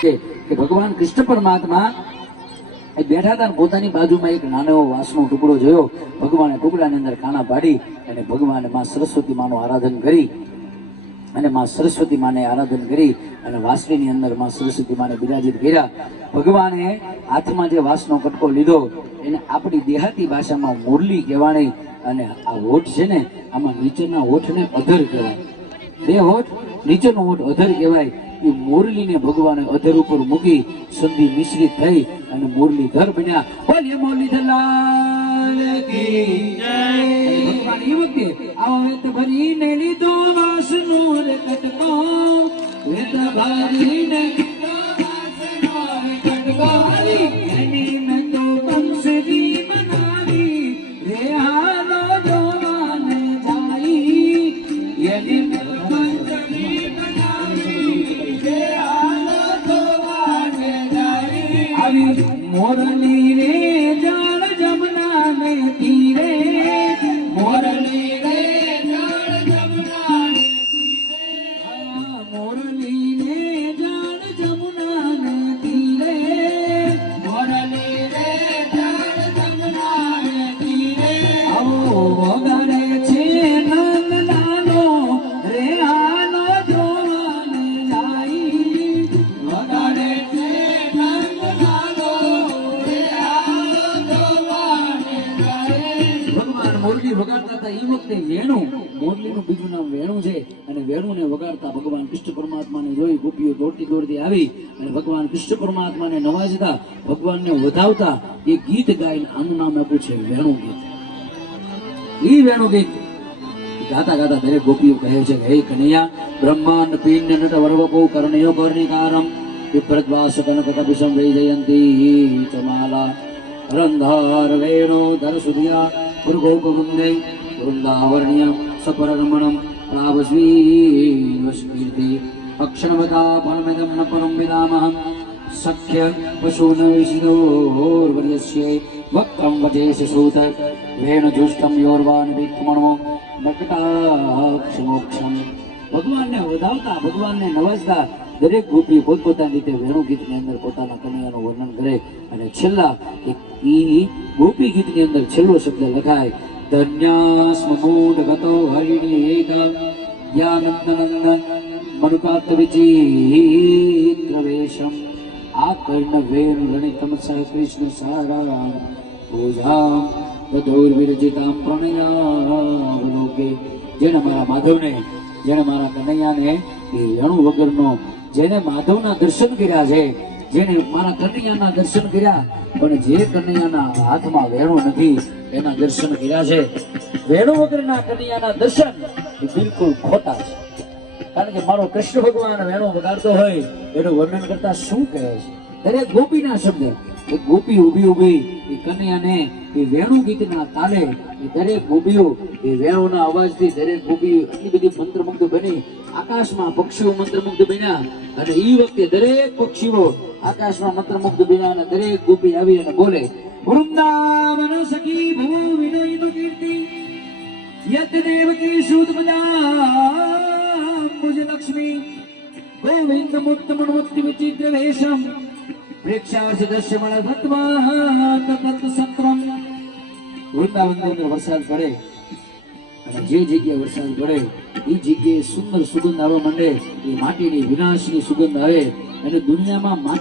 કે ભગવાન કૃષ્ણ પરમાત્મા એ બેઠા હતા પોતાની બાજુમાં એક નાનો એવો ટુકડો જોયો. ભગવાને ટુકડાની અંદર કાણા પાડી અને ભગવાને માં સરસ્વતી માનું આરાધન કરી અને માં સરસ્વતી માને આરાધન કરી અને વાસણીની અંદરમાં સરસ્વતી માને બિરાજિત કર્યા. ભગવાને હાથમાં જે વાસનો કટકો લીધો, એને આપણી દેહાતી ભાષામાં મુરલી કહેવાની અને આ હોઠ છે ને, આમાં નીચેના હોઠને અધર કહેવાય. બે હોઠ, નીચેનો હોઠ અધર કહેવાય. એ મુરલીને ભગવાને અધર ઉપર મૂકી સંધિ મિશ્રિત થઈ અને મુરલીધર બન્યા. બોલીએ મુરલીધર લાલ ભગવાન એ આવો વેત ભરીને લીધો વાસનો રે કટકો વેત ભરીને લીધો વાસનો રે તો મોરલી ભગવાન મોરલી વગાડતા હતા એ વખતે વેણુ. મોરલીનું બીજું નામ વેણુ છે. અને વેણુને વગાડતા ભગવાન કૃષ્ણ પરમાત્માને જોઈ ગોપીઓ દોડતી દોડતી આવી અને ભગવાન કૃષ્ણ પરમાત્માને નવાજતા, ભગવાનને વધાવતા એ ગીત ગાઈને આનું નામ આપ્યું છે વેણુ ગીત. એ વેણુ ગીત ગાતા ગાતા દરેક ગોપીઓ કહે છે હે કનૈયા, બ્રહ્માંડ પિંડ નટ વર્વકો કર્ણયો કર્ણિકારમ વિપ્રદ્વાસ કનક કપિસમ વૈજયંતી ચમાલા, રંધાર વેણો ધર સુધિયા પુરગોપ વૃંદે વૃંદાવર્ણ્ય સપરમણમ રાવસ્વી વસ્કીર્તિ અક્ષણવતા ફલમિદમ ન પરમ વિદામહમ સખ્ય પશુન વિષિદોર્વર્યસ્ય વક્રમ વજેશ સૂત વેણુજુષ્ટમ યોર્વાન વિક્રમણો નકટાક્ષમોક્ષમ ભગવાનને વધાવતા ભગવાનને નવાજતા દરેક ગોપી પોતપોતાની રીતે વેણુ ગીતની અંદર પોતાના કનૈયાનું વર્ણન કરે અને છેલ્લા ઈ ગોપી ગીતની અંદર છેલ્લો શબ્દ લખાય ધન્યાસ્મ હરિણી એક યાનંદનંદન મનુકાત વિચિત્ર વેશમ આ કર્ણ વેણ રણિતમ સહ કૃષ્ણ સારામ પૂજામ તદોર વિરજિતામ પ્રણયાવલોકે જેને મારા માધવને જેને મારા કનૈયાને એ રણુ વગરનો જેને માધવના દર્શન કર્યા છે, જેને મારા કનૈયાના દર્શન કર્યા, પણ જે કનૈયાના હાથમાં વેણો નથી, એના દર્શન કર્યા છે. વેણુ વગરના કનૈયાના દર્શન એ બિલકુલ ખોટા છે. કારણ કે મારો કૃષ્ણ ભગવાન વેણો વગાડતો હોય, એનું વર્ણન કરતા શું કહે છે? દરેક ગોપીના શબ્દ. એ ગોપી ઊભી ઊભી, એ કન્યાને, એ વેણુ ગીતના તાલે, એ દરેક ગોપીઓ, એ વેણુના અવાજથી દરેક ગોપી એટલી બધી મંત્રમુગ્ધ બની આકાશમાં પક્ષીઓ મંત્રમુગ્ધ બન્યા અને એ વખતે દરેક પક્ષીઓ આકાશમાં મંત્રમુગ્ધ બન્યા અને દરેક ગોપી આવી અને બોલે, વૃંદાવન સખી ભવો વિનયનો કીર્તિ યત દેવકી શુદ્ધ મુજ લક્ષ્મી, ગોવિંદ મુક્ત મનોક્તિ વિચિત્ર વેશમ પ્રેક્ષાવશ દર્શમણ ભત્વા તત સત્રમ વૃંદાવનની વરસાદ પડે અને જે જગ્યાએ વરસાદ પડે એ જગ્યાએ સુંદર સુગંધ આવવા માંડે એ માટીની વિનાશની સુગંધ આવે અને દુનિયામાં